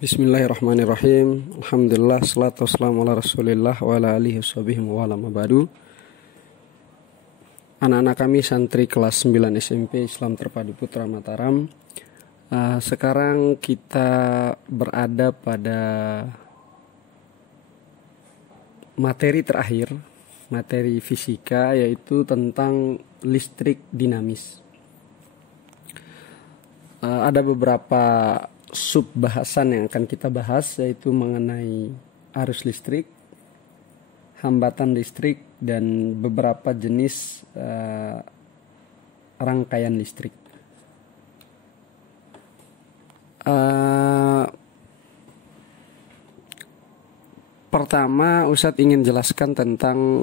Bismillahirrahmanirrahim. Alhamdulillah, salatu wassalamu ala rasulillah wa ala alihi washabihi wa ala mabadu. Anak-anak kami santri kelas 9 SMP Islam Terpadu Putra Mataram. Sekarang kita berada pada materi terakhir, materi fisika, yaitu tentang listrik dinamis. Ada beberapa sub bahasan yang akan kita bahas, yaitu mengenai arus listrik, hambatan listrik, dan beberapa jenis rangkaian listrik. Pertama, Ustadz ingin jelaskan tentang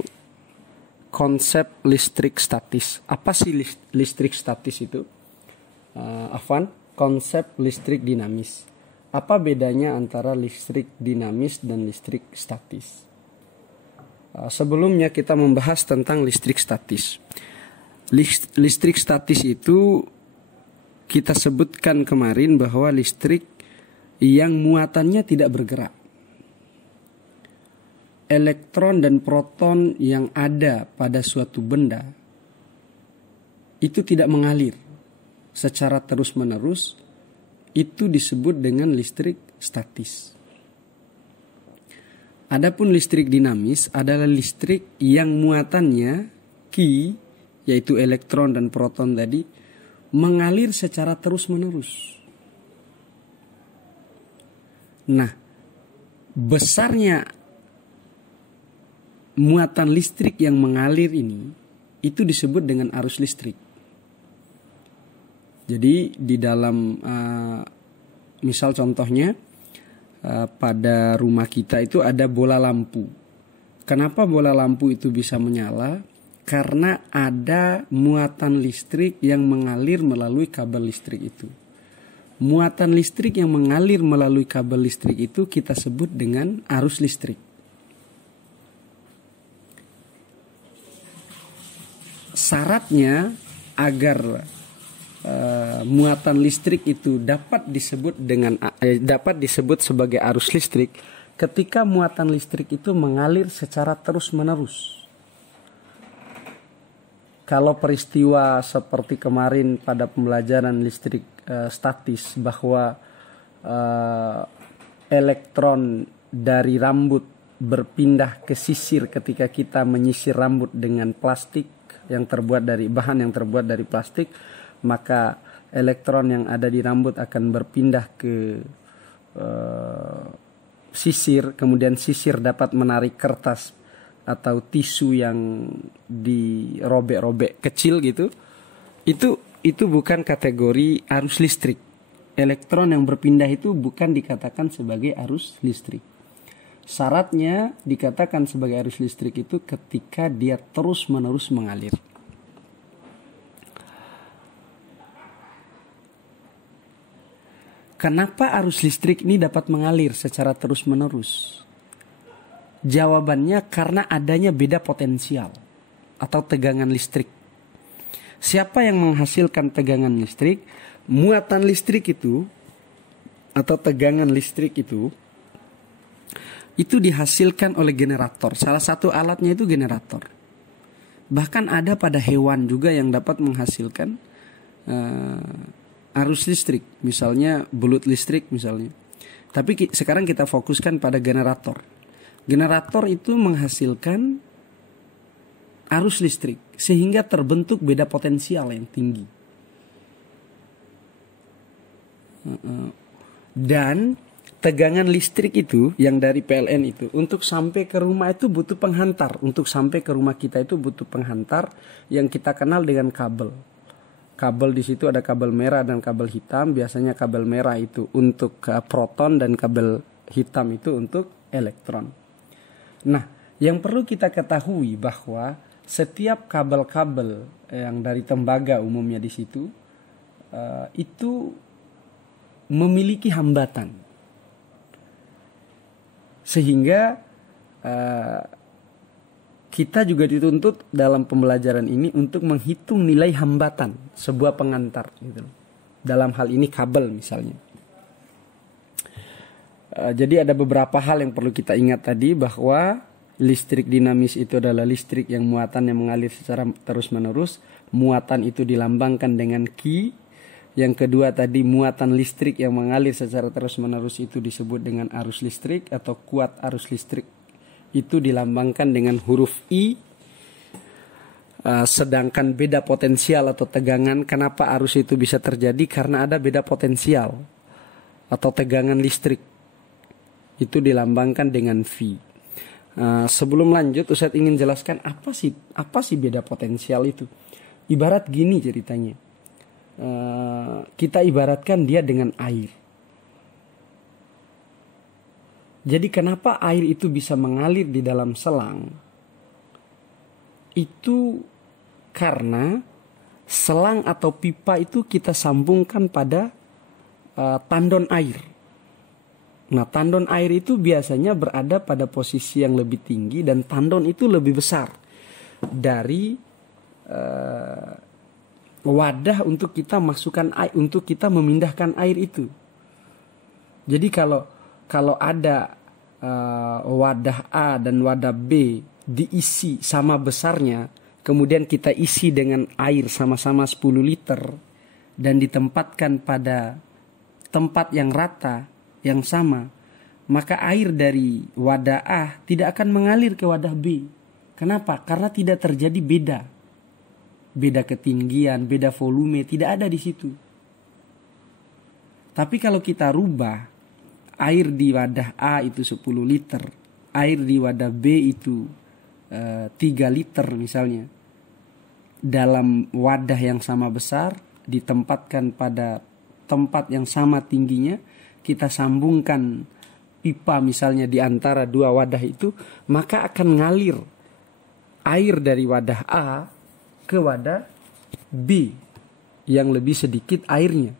konsep listrik statis. Apa sih listrik statis itu? Konsep listrik dinamis. Apa bedanya antara listrik dinamis dan listrik statis? Sebelumnya kita membahas tentang listrik statis. Listrik statis itu kita sebutkan kemarin bahwa listrik yang muatannya tidak bergerak. Elektron dan proton yang ada pada suatu benda itu tidak mengalir secara terus-menerus, itu disebut dengan listrik statis. Adapun listrik dinamis adalah listrik yang muatannya Q, yaitu elektron dan proton tadi, mengalir secara terus-menerus. Nah, besarnya muatan listrik yang mengalir ini, itu disebut dengan arus listrik. Jadi di dalam misal contohnya pada rumah kita itu ada bola lampu. Kenapa bola lampu itu bisa menyala? Karena ada muatan listrik yang mengalir melalui kabel listrik itu. Muatan listrik yang mengalir melalui kabel listrik itu kita sebut dengan arus listrik. Syaratnya agar muatan listrik itu dapat disebut sebagai arus listrik ketika muatan listrik itu mengalir secara terus-menerus. Kalau peristiwa seperti kemarin pada pembelajaran listrik statis, bahwa elektron dari rambut berpindah ke sisir ketika kita menyisir rambut dengan plastik yang terbuat dari bahan yang terbuat dari plastik, maka elektron yang ada di rambut akan berpindah ke sisir, kemudian sisir dapat menarik kertas atau tisu yang dirobek-robek kecil gitu. Itu bukan kategori arus listrik. Elektron yang berpindah itu bukan dikatakan sebagai arus listrik. Syaratnya dikatakan sebagai arus listrik itu ketika dia terus-menerus mengalir. Kenapa arus listrik ini dapat mengalir secara terus-menerus? Jawabannya karena adanya beda potensial atau tegangan listrik. Siapa yang menghasilkan tegangan listrik? Muatan listrik itu atau tegangan listrik itu dihasilkan oleh generator. Salah satu alatnya itu generator. Bahkan ada pada hewan juga yang dapat menghasilkan arus listrik, misalnya belut listrik misalnya. Tapi sekarang kita fokuskan pada generator. Generator itu menghasilkan arus listrik sehingga terbentuk beda potensial yang tinggi. Dan tegangan listrik itu yang dari PLN itu untuk sampai ke rumah itu butuh penghantar. Untuk sampai ke rumah kita itu butuh penghantar yang kita kenal dengan kabel. Kabel di situ ada kabel merah dan kabel hitam. Biasanya kabel merah itu untuk proton dan kabel hitam itu untuk elektron. Nah, yang perlu kita ketahui bahwa setiap kabel-kabel yang dari tembaga umumnya di situ itu memiliki hambatan. Sehingga kita juga dituntut dalam pembelajaran ini untuk menghitung nilai hambatan sebuah pengantar gitu. Dalam hal ini kabel misalnya. Jadi ada beberapa hal yang perlu kita ingat tadi, bahwa listrik dinamis itu adalah listrik yang muatannya mengalir secara terus-menerus. Muatan itu dilambangkan dengan Q. Yang kedua tadi, muatan listrik yang mengalir secara terus-menerus itu disebut dengan arus listrik atau kuat arus listrik. Itu dilambangkan dengan huruf I. Sedangkan beda potensial atau tegangan, kenapa arus itu bisa terjadi? Karena ada beda potensial atau tegangan listrik. Itu dilambangkan dengan V. Sebelum lanjut, Ustadz ingin jelaskan apa sih beda potensial itu. Ibarat gini ceritanya. Kita ibaratkan dia dengan air. Jadi kenapa air itu bisa mengalir di dalam selang? Itu karena selang atau pipa itu kita sambungkan pada tandon air. Nah, tandon air itu biasanya berada pada posisi yang lebih tinggi dan tandon itu lebih besar dari wadah untuk kita masukkan air, untuk kita memindahkan air itu. Jadi kalau ada wadah A dan wadah B diisi sama besarnya, kemudian kita isi dengan air sama-sama 10 liter dan ditempatkan pada tempat yang rata, yang sama, maka air dari wadah A tidak akan mengalir ke wadah B. Kenapa? Karena tidak terjadi beda ketinggian, beda volume, tidak ada di situ. Tapi kalau kita rubah, air di wadah A itu 10 liter, air di wadah B itu 3 liter misalnya, dalam wadah yang sama besar, ditempatkan pada tempat yang sama tingginya, kita sambungkan pipa misalnya di antara dua wadah itu, maka akan ngalir air dari wadah A ke wadah B yang lebih sedikit airnya.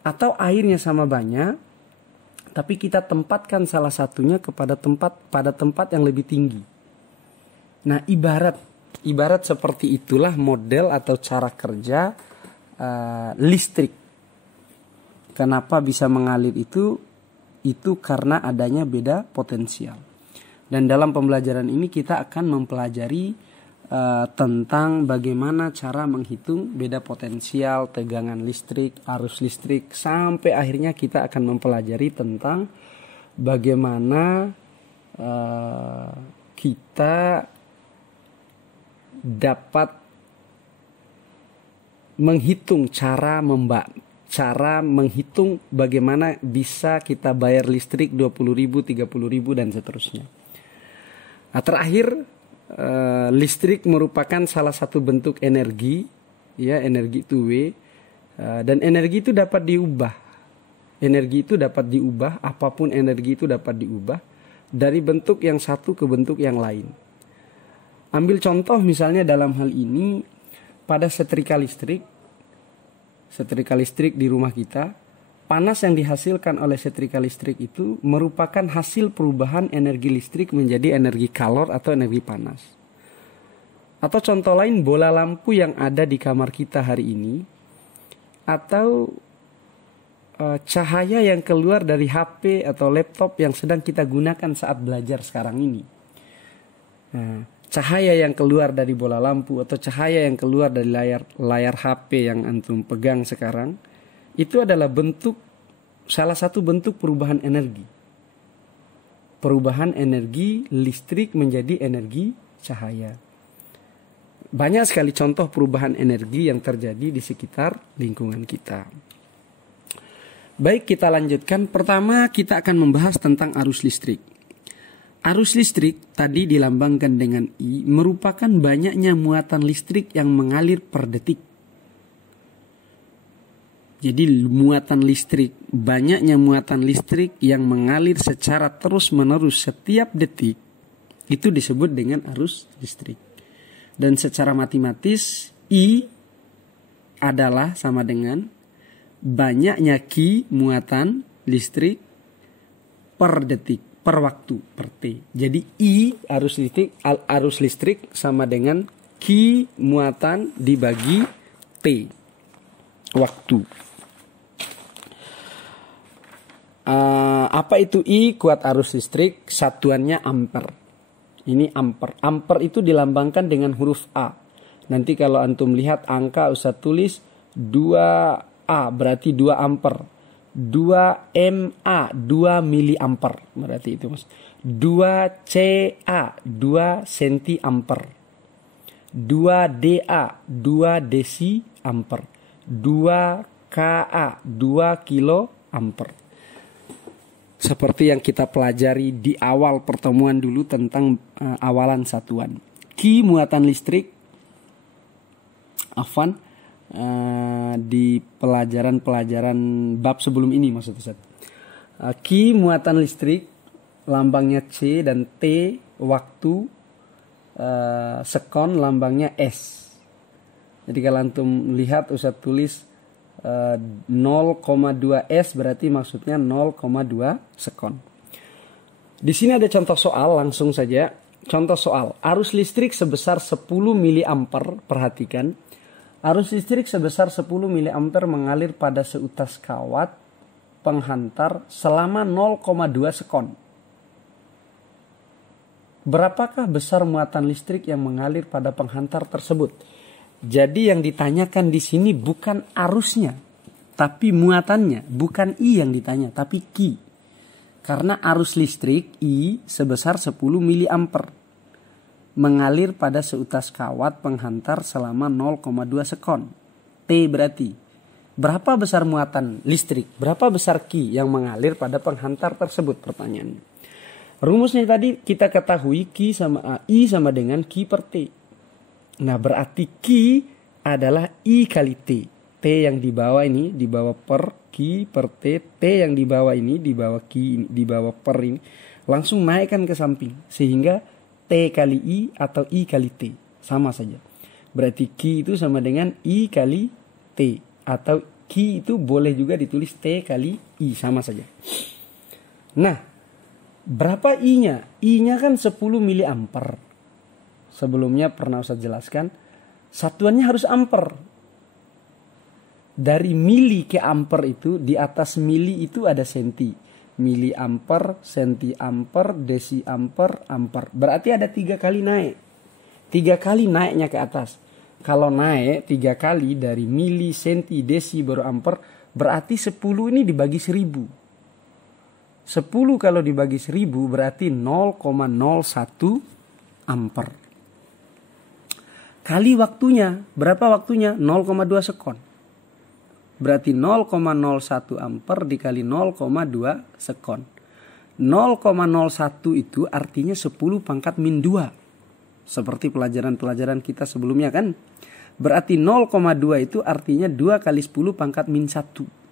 Atau airnya sama banyak, tapi kita tempatkan salah satunya pada tempat yang lebih tinggi. Nah, ibarat seperti itulah model atau cara kerja listrik. Kenapa bisa mengalir itu karena adanya beda potensial. Dan dalam pembelajaran ini kita akan mempelajari tentang bagaimana cara menghitung beda potensial, tegangan listrik, arus listrik, sampai akhirnya kita akan mempelajari tentang bagaimana kita dapat menghitung cara menghitung bagaimana bisa kita bayar listrik 20.000, 30.000 dan seterusnya. Nah, terakhir, listrik merupakan salah satu bentuk energi, ya, energi 2W, dan energi itu dapat diubah. Energi itu dapat diubah, apapun energi itu dapat diubah dari bentuk yang satu ke bentuk yang lain. Ambil contoh misalnya dalam hal ini pada setrika listrik di rumah kita, panas yang dihasilkan oleh setrika listrik itu merupakan hasil perubahan energi listrik menjadi energi kalor atau energi panas. Atau contoh lain, bola lampu yang ada di kamar kita hari ini, atau cahaya yang keluar dari HP atau laptop yang sedang kita gunakan saat belajar sekarang ini. Nah, cahaya yang keluar dari bola lampu atau cahaya yang keluar dari layar HP yang antum pegang sekarang, itu adalah salah satu bentuk perubahan energi. Perubahan energi listrik menjadi energi cahaya. Banyak sekali contoh perubahan energi yang terjadi di sekitar lingkungan kita. Baik, kita lanjutkan. Pertama, kita akan membahas tentang arus listrik. Arus listrik tadi dilambangkan dengan I, merupakan banyaknya muatan listrik yang mengalir per detik. Jadi banyaknya muatan listrik yang mengalir secara terus-menerus setiap detik, itu disebut dengan arus listrik. Dan secara matematis, I adalah sama dengan banyaknya Q muatan listrik per detik, per waktu, per T. Jadi I arus listrik sama dengan Q muatan dibagi T, waktu. Apa itu I? Kuat arus listrik, satuannya ampere. Ini ampere. Ampere itu dilambangkan dengan huruf A. Nanti kalau antum lihat angka Ustaz tulis 2A berarti 2 ampere. 2 MA 2 miliampere berarti itu Mas. 2 CA 2 sentiampere. 2 DA 2 desiampere. 2 KA 2 kiloampere. Seperti yang kita pelajari di awal pertemuan dulu tentang awalan satuan. Ki muatan listrik, di pelajaran-pelajaran bab sebelum ini maksud Ustaz. Ki muatan listrik, lambangnya C, dan T waktu, sekon lambangnya S. Jadi kalau antum lihat Ustaz tulis 0,2 S berarti maksudnya 0,2 sekon. Di sini ada contoh soal, langsung saja. Contoh soal, arus listrik sebesar 10 miliampere, perhatikan. Arus listrik sebesar 10 miliampere mengalir pada seutas kawat penghantar selama 0,2 sekon. Berapakah besar muatan listrik yang mengalir pada penghantar tersebut? Jadi yang ditanyakan di sini bukan arusnya, tapi muatannya. Bukan I yang ditanya, tapi Ki. Karena arus listrik I sebesar 10 miliampere mengalir pada seutas kawat penghantar selama 0,2 sekon. T berarti berapa besar muatan listrik? Berapa besar Ki yang mengalir pada penghantar tersebut? Pertanyaannya. Rumusnya tadi kita ketahui I sama dengan Ki per T. Nah berarti Ki adalah I kali T. T yang di bawah ini di bawah per Ki per T. T yang di bawah ini di bawah Ki ini, di bawah per ini. Langsung naikkan ke samping. Sehingga T kali I atau I kali T. Sama saja. Berarti Ki itu sama dengan I kali T. Atau Ki itu boleh juga ditulis T kali I. Sama saja. Nah berapa I-nya? I-nya kan 10 miliampere. Sebelumnya pernah Ustaz jelaskan, satuannya harus ampere. Dari mili ke ampere itu, di atas mili itu ada senti. Miliampere, sentiampere, desiampere, ampere. Berarti ada 3 kali naik. 3 kali naiknya ke atas. Kalau naik 3 kali dari mili, senti, desi, baru ampere, berarti 10 ini dibagi 1000. 10 kalau dibagi 1000 berarti 0,01 ampere. Kali waktunya, berapa waktunya? 0,2 sekon. Berarti 0,01 ampere dikali 0,2 sekon. 0,01 itu artinya 10 pangkat min 2. Seperti pelajaran-pelajaran kita sebelumnya kan. Berarti 0,2 itu artinya 2 kali 10 pangkat min 1.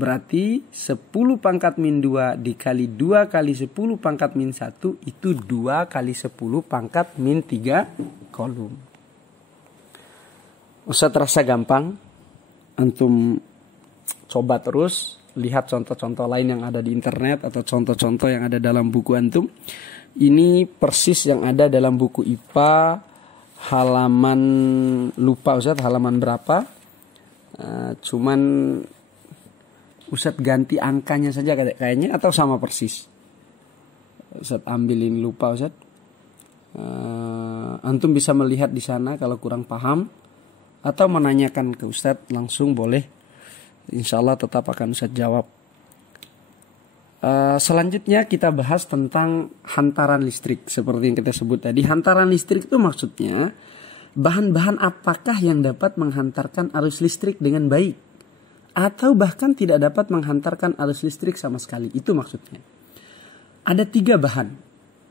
Berarti 10 pangkat min 2 dikali 2 kali 10 pangkat min 1 itu 2 kali 10 pangkat min 3 kolom. Ustaz terasa gampang. Antum coba terus. Lihat contoh-contoh lain yang ada di internet atau contoh-contoh yang ada dalam buku antum. Ini persis yang ada dalam buku IPA halaman, lupa Ustaz halaman berapa. Cuman Ustaz ganti angkanya saja kayaknya atau sama persis. Ustaz ambilin, lupa Ustaz. Antum bisa melihat di sana kalau kurang paham atau menanyakan ke Ustaz langsung boleh. Insya Allah tetap akan Ustaz jawab. Selanjutnya kita bahas tentang hantaran listrik. Seperti yang kita sebut tadi, hantaran listrik itu maksudnya bahan-bahan apakah yang dapat menghantarkan arus listrik dengan baik atau bahkan tidak dapat menghantarkan arus listrik sama sekali. Itu maksudnya. Ada 3 bahan.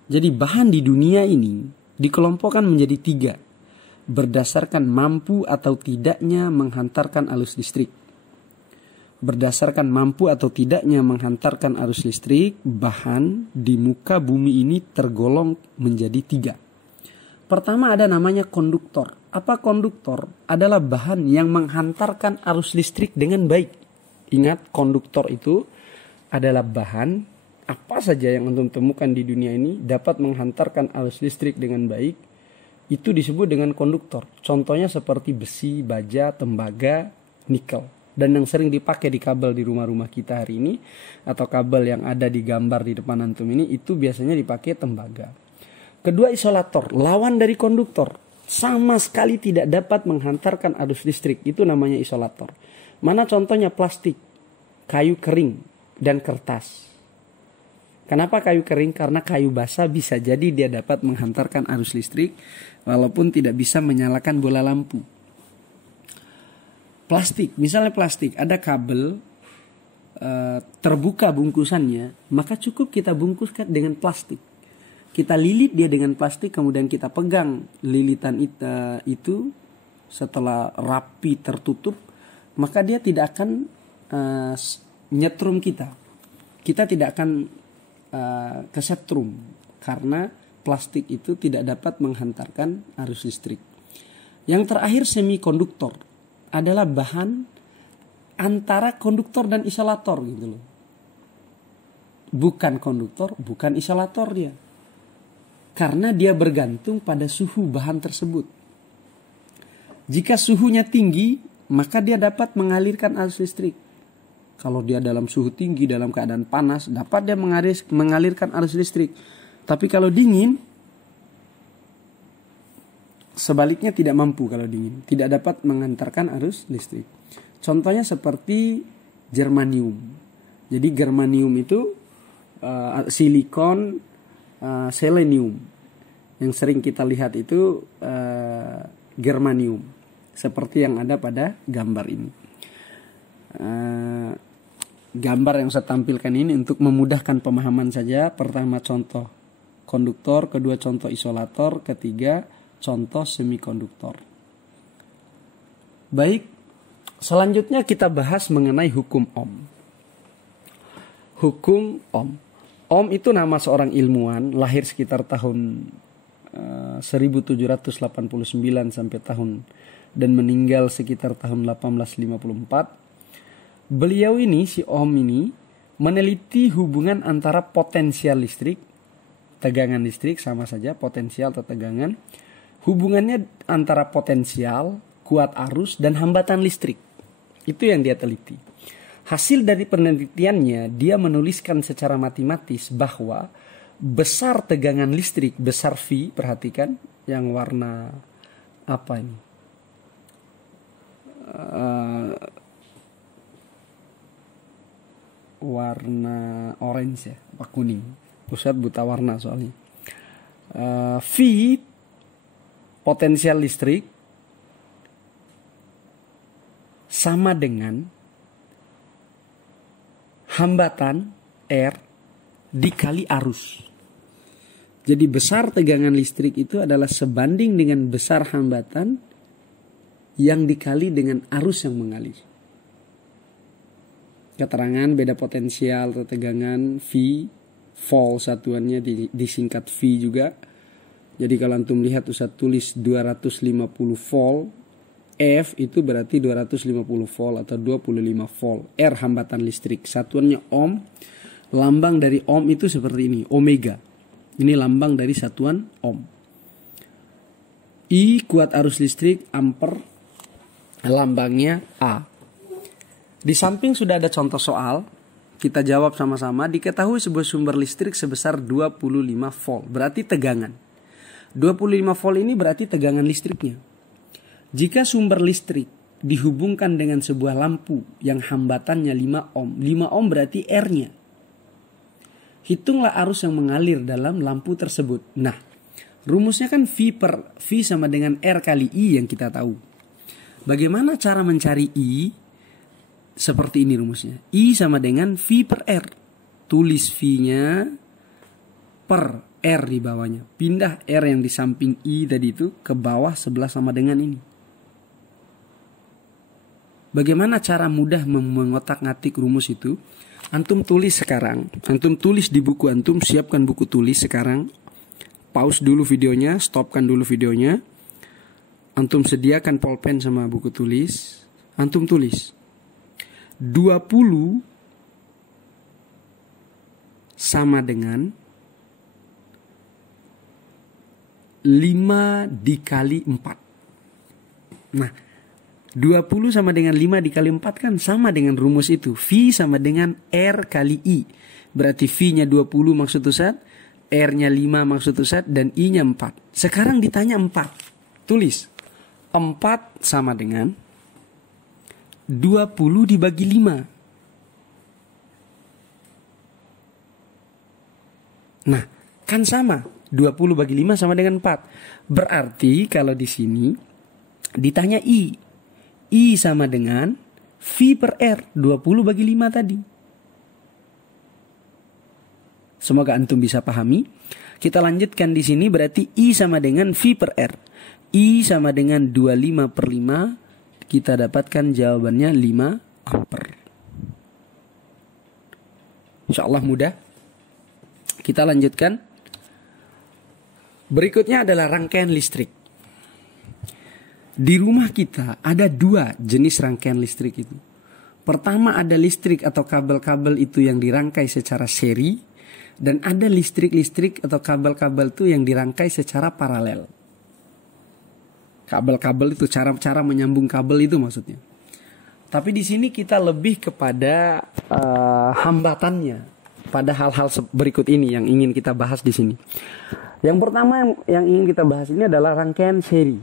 Jadi bahan di dunia ini dikelompokkan menjadi 3 berdasarkan mampu atau tidaknya menghantarkan arus listrik. Berdasarkan mampu atau tidaknya menghantarkan arus listrik, bahan di muka bumi ini tergolong menjadi 3. Pertama ada namanya konduktor. Apa konduktor? Adalah bahan yang menghantarkan arus listrik dengan baik. Ingat, konduktor itu adalah bahan apa saja yang antum temukan di dunia ini dapat menghantarkan arus listrik dengan baik. Itu disebut dengan konduktor. Contohnya seperti besi, baja, tembaga, nikel. dan yang sering dipakai di kabel di rumah-rumah kita hari ini atau kabel yang ada di gambar di depan antum ini, itu biasanya dipakai tembaga. Kedua, isolator, lawan dari konduktor, sama sekali tidak dapat menghantarkan arus listrik, itu namanya isolator. Mana contohnya? Plastik, kayu kering, dan kertas. Kenapa kayu kering? Karena kayu basah bisa jadi dia dapat menghantarkan arus listrik walaupun tidak bisa menyalakan bola lampu. Plastik, misalnya plastik, ada kabel terbuka bungkusannya, maka cukup kita bungkuskan dengan plastik. Kita lilit dia dengan plastik, kemudian kita pegang lilitan itu setelah rapi tertutup, maka dia tidak akan nyetrum kita. Kita tidak akan kesetrum karena plastik itu tidak dapat menghantarkan arus listrik. Yang terakhir, semikonduktor adalah bahan antara konduktor dan isolator gitu loh. Bukan konduktor, bukan isolator dia. Karena dia bergantung pada suhu bahan tersebut. Jika suhunya tinggi, maka dia dapat mengalirkan arus listrik. Kalau dia dalam suhu tinggi, dalam keadaan panas, dapat dia mengalirkan arus listrik. Tapi kalau dingin, sebaliknya tidak mampu kalau dingin. Tidak dapat mengantarkan arus listrik. Contohnya seperti germanium. Jadi germanium itu silikon, selenium. Yang sering kita lihat itu germanium. Seperti yang ada pada gambar ini. Gambar yang saya tampilkan ini untuk memudahkan pemahaman saja. Pertama contoh konduktor, kedua contoh isolator, ketiga contoh semikonduktor. Baik, selanjutnya kita bahas mengenai hukum Ohm. Hukum Ohm. Ohm itu nama seorang ilmuwan, lahir sekitar tahun 1789 sampai tahun, dan meninggal sekitar tahun 1854. Beliau ini, si Ohm ini, meneliti hubungan antara potensial listrik, tegangan listrik sama saja, potensial atau tegangan. Hubungannya antara potensial, kuat arus, dan hambatan listrik. Itu yang dia teliti. Hasil dari penelitiannya, dia menuliskan secara matematis bahwa besar tegangan listrik, besar V, perhatikan, yang warna apa ini? Warna orange ya, apa kuning. Ustadz buta warna soalnya. V, potensial listrik, sama dengan hambatan R dikali arus. Jadi besar tegangan listrik itu adalah sebanding dengan besar hambatan yang dikali dengan arus yang mengalir. Keterangan beda potensial atau tegangan V, volt satuannya disingkat V juga. Jadi kalau antum lihat Ustaz tulis 250 volt, F itu berarti 250 volt atau 25 volt. R hambatan listrik, satuannya ohm. Lambang dari ohm itu seperti ini, omega. Ini lambang dari satuan ohm. I kuat arus listrik, ampere, lambangnya A. Di samping sudah ada contoh soal, kita jawab sama-sama. Diketahui sebuah sumber listrik sebesar 25 volt, berarti tegangan. 25 volt ini berarti tegangan listriknya. Jika sumber listrik dihubungkan dengan sebuah lampu yang hambatannya 5 ohm, 5 ohm berarti R-nya. Hitunglah arus yang mengalir dalam lampu tersebut. Nah, rumusnya kan V sama dengan R kali I yang kita tahu. Bagaimana cara mencari I? Seperti ini rumusnya. I sama dengan V per R. Tulis V-nya per R di bawahnya. Pindah R yang di samping I tadi itu ke bawah sebelah sama dengan ini. Bagaimana cara mudah mengotak-ngatik rumus itu? Antum tulis sekarang. Antum tulis di buku antum. Siapkan buku tulis sekarang. Pause dulu videonya. Stopkan dulu videonya. Antum sediakan pulpen sama buku tulis. Antum tulis 20 sama dengan 5 dikali 4. Nah, 20 sama dengan 5 dikali 4 kan sama dengan rumus itu. V sama dengan R kali I. Berarti V-nya 20 maksud Ustaz, R-nya 5 maksud Ustaz, dan I-nya 4. Sekarang ditanya 4. Tulis. 4 sama dengan 20 dibagi 5. Nah, kan sama. 20 bagi 5 sama dengan 4. Berarti kalau di sini ditanya I. I sama dengan V per R. 20 bagi 5 tadi. Semoga antum bisa pahami. Kita lanjutkan di sini, berarti I sama dengan V per R. I sama dengan 25 per 5. Kita dapatkan jawabannya 5 ampere. InsyaAllah mudah. Kita lanjutkan. Berikutnya adalah rangkaian listrik. Di rumah kita ada 2 jenis rangkaian listrik itu. Pertama ada listrik atau kabel-kabel itu yang dirangkai secara seri. Dan ada listrik-listrik atau kabel-kabel itu yang dirangkai secara paralel. Kabel-kabel itu cara menyambung kabel itu maksudnya. Tapi di sini kita lebih kepada hambatannya pada hal-hal berikut ini yang ingin kita bahas di sini. Yang pertama yang ingin kita bahas ini adalah rangkaian seri.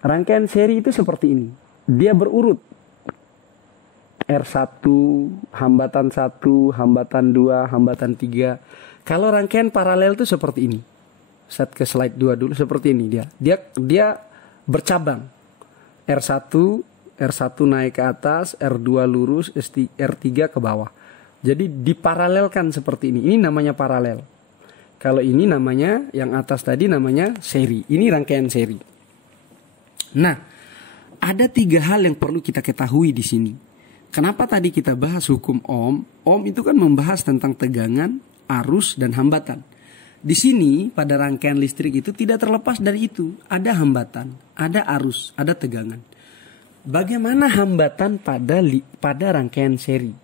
Rangkaian seri itu seperti ini. Dia berurut. R1, hambatan 1, hambatan 2, hambatan 3. Kalau rangkaian paralel itu seperti ini. Set ke slide 2 dulu, seperti ini dia. Dia bercabang. R1 naik ke atas, R2 lurus, R3 ke bawah. Jadi diparalelkan seperti ini. Ini namanya paralel. Kalau ini namanya, yang atas tadi namanya seri. Ini rangkaian seri. Nah, ada 3 hal yang perlu kita ketahui di sini. Kenapa tadi kita bahas hukum Ohm? Ohm itu kan membahas tentang tegangan, arus, dan hambatan. Di sini pada rangkaian listrik itu tidak terlepas dari itu. Ada hambatan, ada arus, ada tegangan. Bagaimana hambatan pada rangkaian seri?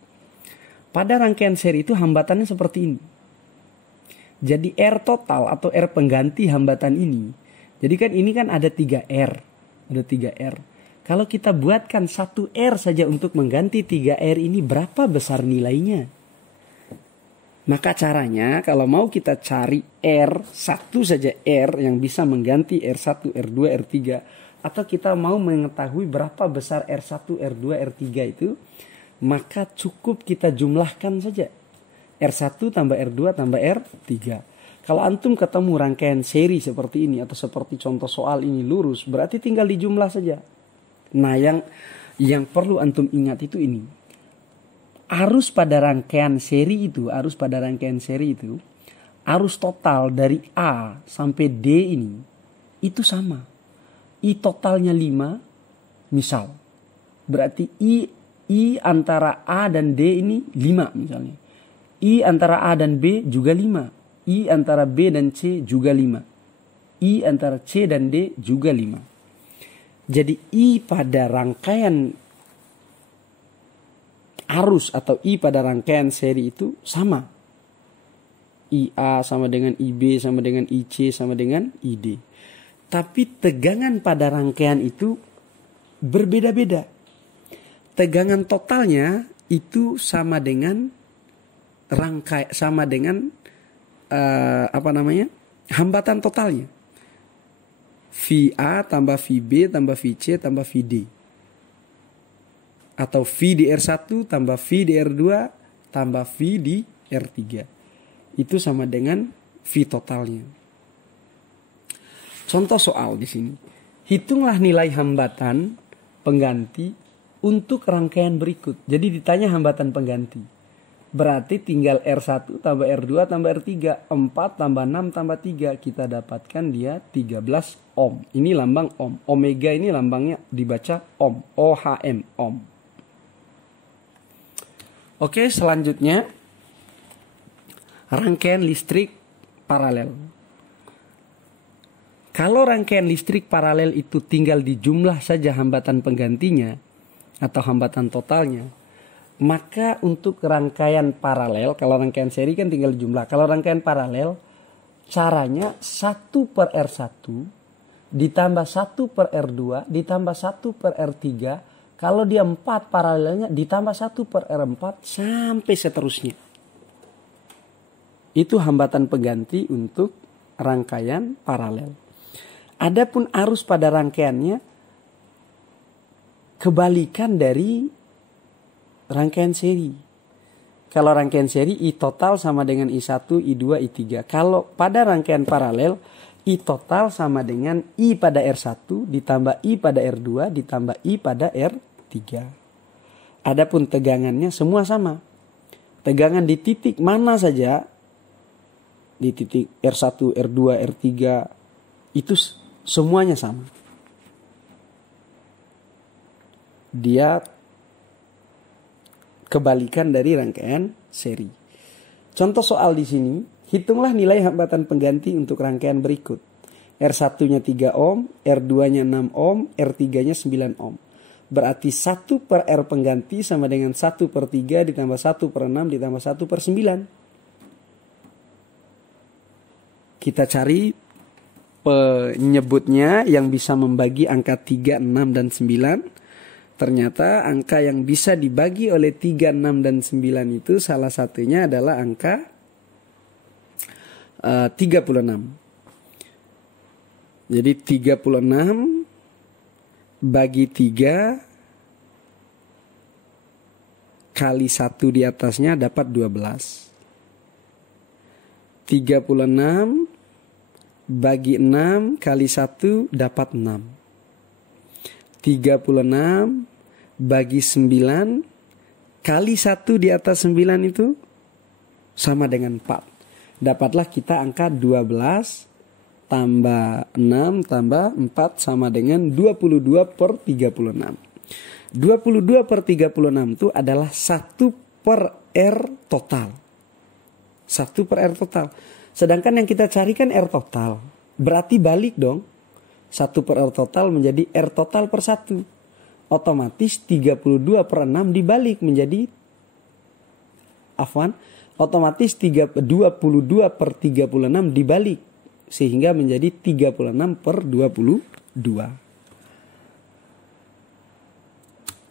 Pada rangkaian seri itu hambatannya seperti ini. Jadi R total atau R pengganti hambatan ini. Jadi kan ini kan ada 3 R. Ada 3 R. Kalau kita buatkan 1 R saja untuk mengganti 3 R ini, berapa besar nilainya? Maka caranya kalau mau kita cari R, 1 saja R yang bisa mengganti R1, R2, R3. Atau kita mau mengetahui berapa besar R1, R2, R3 itu, maka cukup kita jumlahkan saja. R1 tambah R2 tambah R3. Kalau antum ketemu rangkaian seri seperti ini atau seperti contoh soal ini lurus, berarti tinggal dijumlah saja. Nah, yang perlu antum ingat itu ini. Arus pada rangkaian seri itu, arus total dari A sampai D ini itu sama. I totalnya 5, misal. Berarti I antara A dan D ini 5 misalnya. I antara A dan B juga 5. I antara B dan C juga 5. I antara C dan D juga 5. Jadi I pada rangkaian arus atau I pada rangkaian seri itu sama. IA sama dengan IB sama dengan IC sama dengan ID. Tapi tegangan pada rangkaian itu berbeda-beda. Tegangan totalnya itu sama dengan hambatan totalnya. VA tambah VB tambah VC tambah VD. Atau V di R1 tambah V di R2 tambah V di R3. Itu sama dengan V totalnya. Contoh soal di sini. Hitunglah nilai hambatan pengganti untuk rangkaian berikut. Jadi ditanya hambatan pengganti. Berarti tinggal R1 tambah R2 tambah R3. 4 tambah 6 tambah 3. Kita dapatkan dia 13 ohm. Ini lambang ohm. Omega ini lambangnya dibaca ohm. OHM, ohm. Oke, selanjutnya. Rangkaian listrik paralel. Kalau rangkaian listrik paralel itu tinggal dijumlah saja hambatan penggantinya atau hambatan totalnya, maka untuk rangkaian paralel, kalau rangkaian seri kan tinggal jumlah. Kalau rangkaian paralel, caranya 1 per R1 ditambah 1 per R2 ditambah 1 per R3. Kalau dia 4 paralelnya ditambah 1 per R4 sampai seterusnya. Itu hambatan pengganti untuk rangkaian paralel. Adapun arus pada rangkaiannya kebalikan dari rangkaian seri. Kalau rangkaian seri I total sama dengan I1, I2, I3. Kalau pada rangkaian paralel I total sama dengan I pada R1 ditambah I pada R2 ditambah I pada R3. Adapun tegangannya semua sama. Tegangan di titik mana saja, di titik R1, R2, R3 itu semuanya sama. Dia kebalikan dari rangkaian seri. Contoh soal di sini, hitunglah nilai hambatan pengganti untuk rangkaian berikut. R1-nya 3 ohm, R2-nya 6 ohm, R3-nya 9 ohm. Berarti 1 per R pengganti sama dengan 1 per 3 ditambah 1 per 6 ditambah 1 per 9. Kita cari penyebutnya yang bisa membagi angka 3, 6, dan 9. Ternyata angka yang bisa dibagi oleh 3, 6, dan 9 itu salah satunya adalah angka 36. Jadi 36 bagi 3 kali 1 di atasnya dapat 12. 36 bagi 6 kali 1 dapat 6. 36 bagi 9 kali 1 di atas 9 itu sama dengan 4. Dapatlah kita angka 12 tambah 6 tambah 4 sama dengan 22 per 36. 22 per 36 itu adalah 1 per R total. 1 per R total. Sedangkan yang kita carikan R total. Berarti balik dong. 1 per R total menjadi R total per 1. Otomatis 32 per 6 dibalik menjadi otomatis 22 per 36 dibalik sehingga menjadi 36 per 22.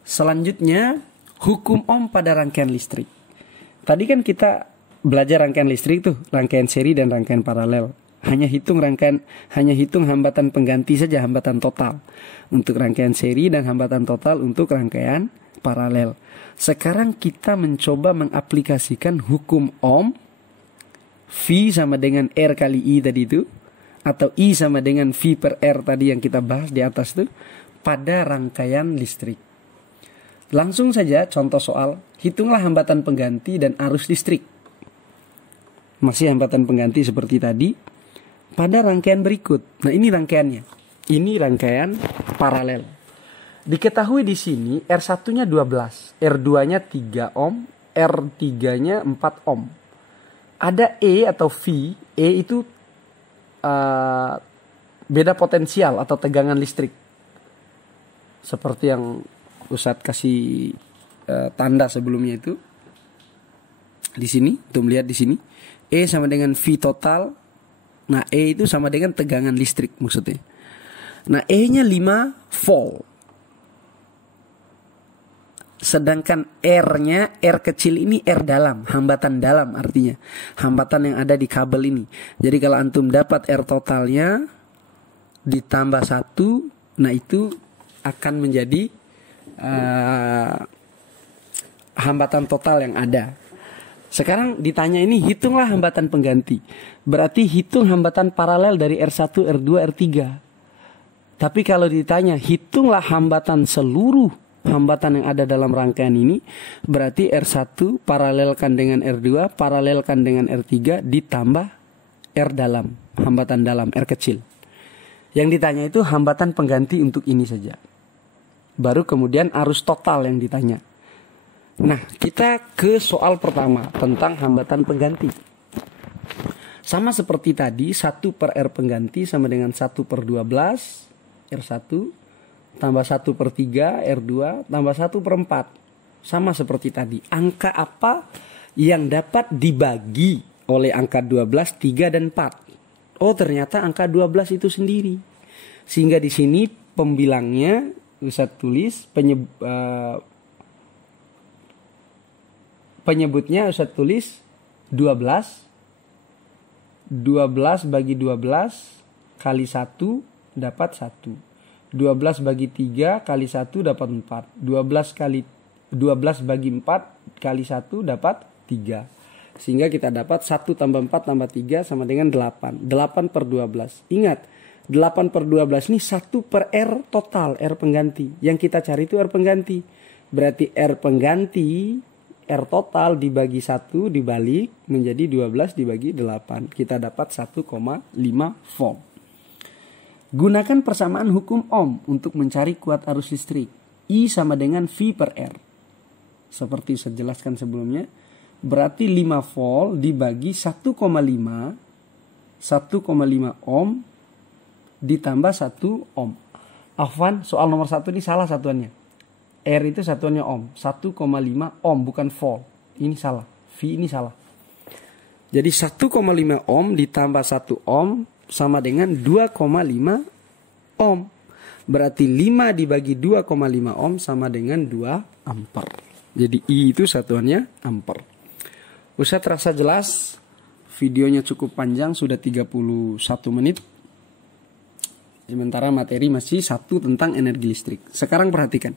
Selanjutnya hukum Ohm pada rangkaian listrik. Tadi kan kita belajar rangkaian listrik tuh, rangkaian seri dan rangkaian paralel. Hanya hitung hambatan pengganti saja, hambatan total untuk rangkaian seri dan hambatan total untuk rangkaian paralel. Sekarang kita mencoba mengaplikasikan hukum Ohm, V sama dengan R kali I tadi itu, atau I sama dengan V per R tadi yang kita bahas di atas itu, pada rangkaian listrik. Langsung saja contoh soal, hitunglah hambatan pengganti dan arus listrik. Masih hambatan pengganti seperti tadi. Pada rangkaian berikut. Nah, ini rangkaiannya. Ini rangkaian paralel. Diketahui di sini R1-nya 12, R2-nya 3 ohm, R3-nya 4 ohm. Ada E atau V. E itu beda potensial atau tegangan listrik. Seperti yang Ustadz kasih tanda sebelumnya itu. Di sini, tuh melihat di sini. E sama dengan V total. Nah, E itu sama dengan tegangan listrik maksudnya. Nah, E-nya 5 volt. Sedangkan R-nya, R kecil ini R dalam, hambatan dalam artinya. Hambatan yang ada di kabel ini. Jadi kalau antum dapat R totalnya ditambah 1, nah itu akan menjadi hambatan total yang ada. Sekarang ditanya ini, hitunglah hambatan pengganti. Berarti hitung hambatan paralel dari R1, R2, R3. Tapi kalau ditanya, hitunglah hambatan seluruh hambatan yang ada dalam rangkaian ini. Berarti R1 paralelkan dengan R2, paralelkan dengan R3, ditambah R dalam, hambatan dalam, R kecil. Yang ditanya itu hambatan pengganti untuk ini saja. Baru kemudian arus total yang ditanya. Nah, kita ke soal pertama tentang hambatan pengganti. Sama seperti tadi, 1 per R pengganti sama dengan 1 per 12 R1 tambah 1 per 3 R2 tambah 1 per 4. Sama seperti tadi. Angka apa yang dapat dibagi oleh angka 12, 3, dan 4? Oh, ternyata angka 12 itu sendiri. Sehingga di sini pembilangnya Ustadz tulis penyebutnya Ustadz tulis 12. 12 bagi 12 kali 1 dapat 1. 12 bagi 3 kali 1 dapat 4. 12 bagi 4 kali 1 dapat 3. Sehingga kita dapat 1 tambah 4 tambah 3 sama dengan 8. 8 per 12. Ingat, 8 per 12 ini 1 per R total, R pengganti. Yang kita cari itu R pengganti. Berarti R pengganti, R total dibagi 1 dibalik menjadi 12 dibagi 8. Kita dapat 1,5 volt. Gunakan persamaan hukum Ohm untuk mencari kuat arus listrik. I sama dengan V per R. Seperti saya jelaskan sebelumnya. Berarti 5 volt dibagi 1,5 ohm ditambah 1 ohm. Afwan, soal nomor 1 ini salah satuannya. R itu satuannya ohm. 1,5 ohm bukan volt. Ini salah. V ini salah. Jadi 1,5 ohm ditambah 1 ohm sama dengan 2,5 ohm. Berarti 5 dibagi 2,5 ohm sama dengan 2 ampere. Jadi I itu satuannya ampere. Ustadz terasa jelas. Videonya cukup panjang, sudah 31 menit. Sementara materi masih 1 tentang energi listrik. Sekarang perhatikan.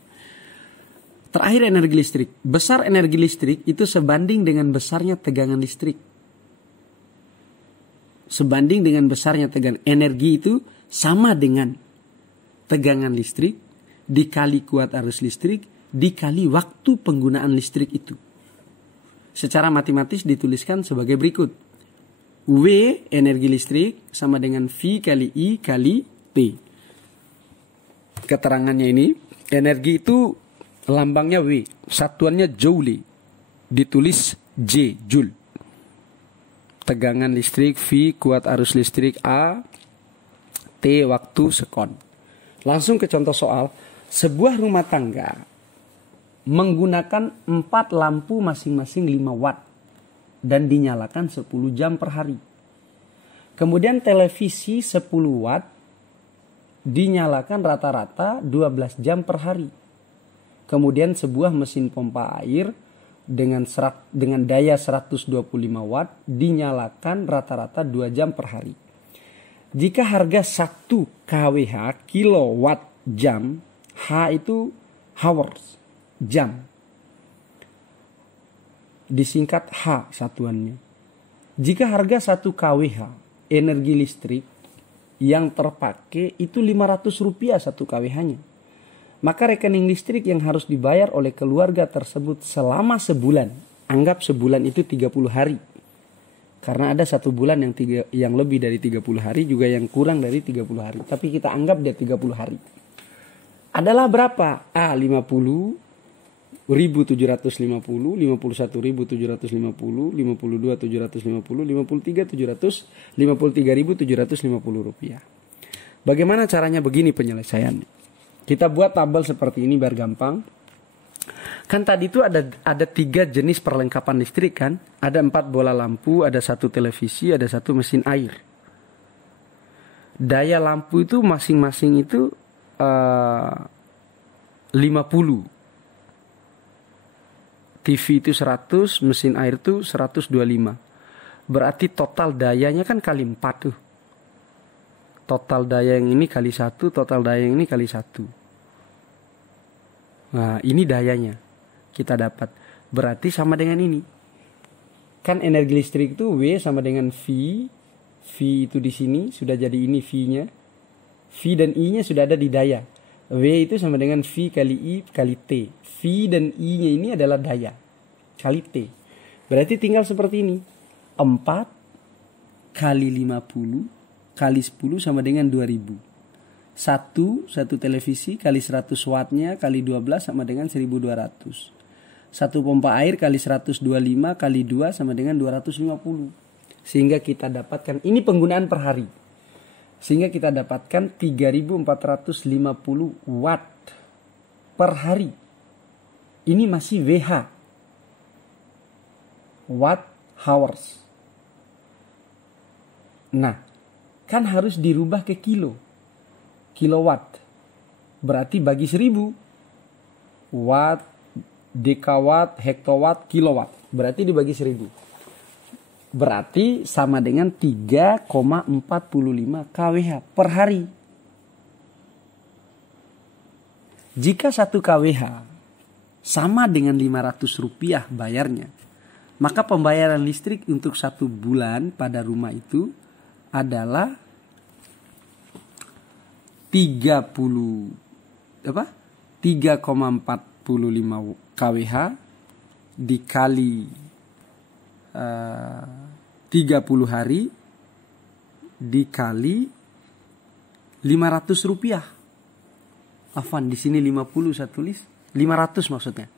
Terakhir energi listrik. Besar energi listrik itu sebanding dengan besarnya tegangan listrik. Sebanding dengan besarnya tegangan. Energi itu sama dengan tegangan listrik dikali kuat arus listrik dikali waktu penggunaan listrik itu. Secara matematis dituliskan sebagai berikut. W energi listrik sama dengan V kali I kali T. Keterangannya ini, energi itu lambangnya W, satuannya joule, ditulis J, joule. Tegangan listrik V, kuat arus listrik A, T waktu sekon. Langsung ke contoh soal. Sebuah rumah tangga menggunakan 4 lampu masing-masing 5 watt dan dinyalakan 10 jam per hari. Kemudian televisi 10 watt dinyalakan rata-rata 12 jam per hari. Kemudian sebuah mesin pompa air dengan daya 125 watt dinyalakan rata-rata 2 jam per hari. Jika harga 1 kWh kilowatt jam, H itu hours, jam, disingkat H satuannya. Jika harga 1 kWh energi listrik yang terpakai itu Rp500 1 kWh-nya, maka rekening listrik yang harus dibayar oleh keluarga tersebut selama sebulan, anggap sebulan itu 30 hari. Karena ada 1 bulan yang lebih dari 30 hari, juga yang kurang dari 30 hari. Tapi kita anggap dia 30 hari. Adalah berapa? A 50.750, 51.750, 52.750, 53.750 rupiah. Bagaimana caranya? Begini penyelesaiannya. Kita buat tabel seperti ini biar gampang. Kan tadi itu ada 3 jenis perlengkapan listrik kan. Ada 4 bola lampu, ada 1 televisi, ada 1 mesin air. Daya lampu itu masing-masing itu 50. TV itu 100, mesin air itu 125. Berarti total dayanya kan kali 4 tuh. Total daya yang ini kali 1, total daya yang ini kali 1. Nah, ini dayanya kita dapat. Berarti sama dengan ini. Kan energi listrik itu W sama dengan V. V itu di sini sudah jadi ini V-nya. V dan I-nya sudah ada di daya. W itu sama dengan V kali I kali T. V dan I-nya ini adalah daya kali T. Berarti tinggal seperti ini. 4 kali 50 kali 10 sama dengan 2000. Satu televisi kali 100 wattnya kali 12 sama dengan 1200. 1 pompa air kali 125 kali 2 sama dengan 250. Sehingga kita dapatkan, ini penggunaan per hari. Sehingga kita dapatkan 3450 watt per hari. Ini masih WH. Watt hours. Nah, kan harus dirubah ke kilo. kilowatt. Berarti bagi 1000. Watt, dekawatt, hektowatt, kilowatt. Berarti dibagi 1000. Berarti sama dengan 3,45 kWh per hari. Jika 1 kWh sama dengan Rp500 bayarnya, maka pembayaran listrik untuk 1 bulan pada rumah itu adalah 3,45 kWh dikali 30 hari dikali Rp500. Afwan, di sini 50 saya tulis 500 maksudnya.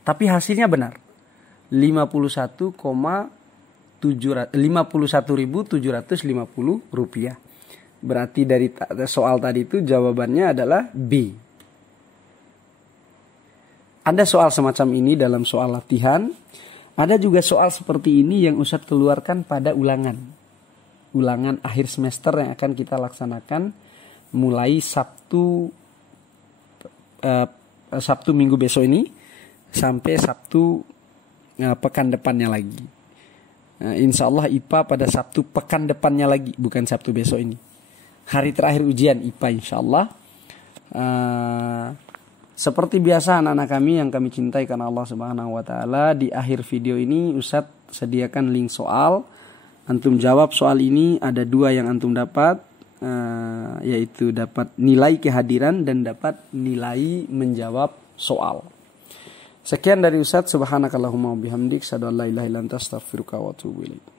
Tapi hasilnya benar. 51.750 rupiah. Berarti dari soal tadi itu jawabannya adalah B. Ada soal semacam ini dalam soal latihan. Ada juga soal seperti ini yang Ustadz keluarkan pada ulangan. Ulangan akhir semester yang akan kita laksanakan mulai Sabtu Minggu besok ini sampai Sabtu pekan depannya lagi. Insya Allah IPA pada Sabtu pekan depannya lagi, bukan Sabtu besok ini. Hari terakhir ujian IPA insya Allah. Seperti biasa anak-anak kami yang kami cintai karena Allah Subhanahu wa taala, di akhir video ini Ustadz sediakan link soal. Antum jawab soal ini, ada 2 yang antum dapat, yaitu dapat nilai kehadiran dan dapat nilai menjawab soal. Sekian dari Ustadz. Subhanakallahumma wabihamdik, asyhadu an la ilaha illa anta, astaghfiruka wa atubu ilaik.